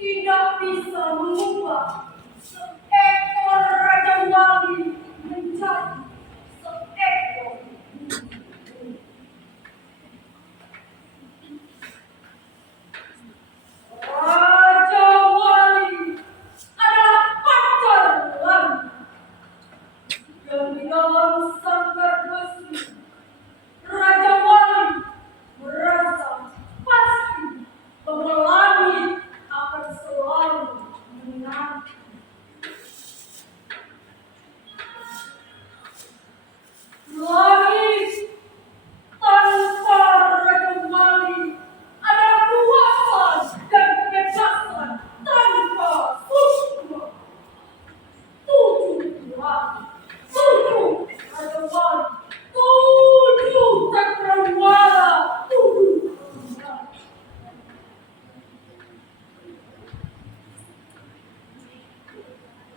tidak bisa mengubah seekor raja wali menjadi seekor raja wali adalah pacar langit yang di dalam sangkar besi. Raja wali merasa pasti bahwa langit akan selalu menanti. Langit tanpa raja wali adalah kuasa dan kebebasan tanpa sukma. Tujuh langit, tujuh raja wali, tujuh cakrawala, tujuh langit.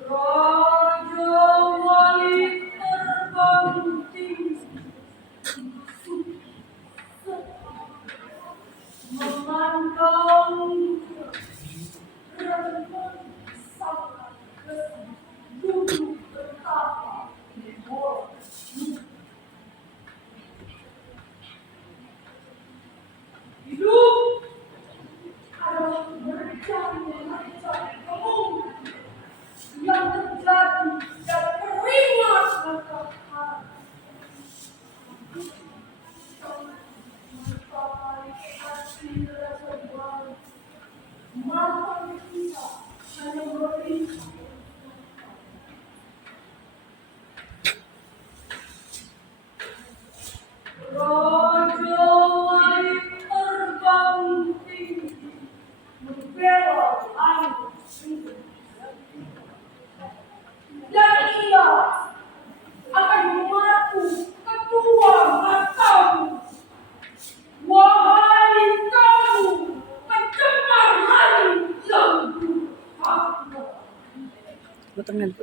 Raja wali terbang tinggi, memandang rendah sangat besar, duduk bertapa di bawah. Hidup adalah mencari kemungkinan yang terjadi dan keringat matahari. Mencapai hati rasa baik, mata kita hanya melihat. Raja wali terbang tinggi, membela langit dan ia akan memaku kedua matamu. Wahai kamu pencemar langit yang durhaka. Putangan.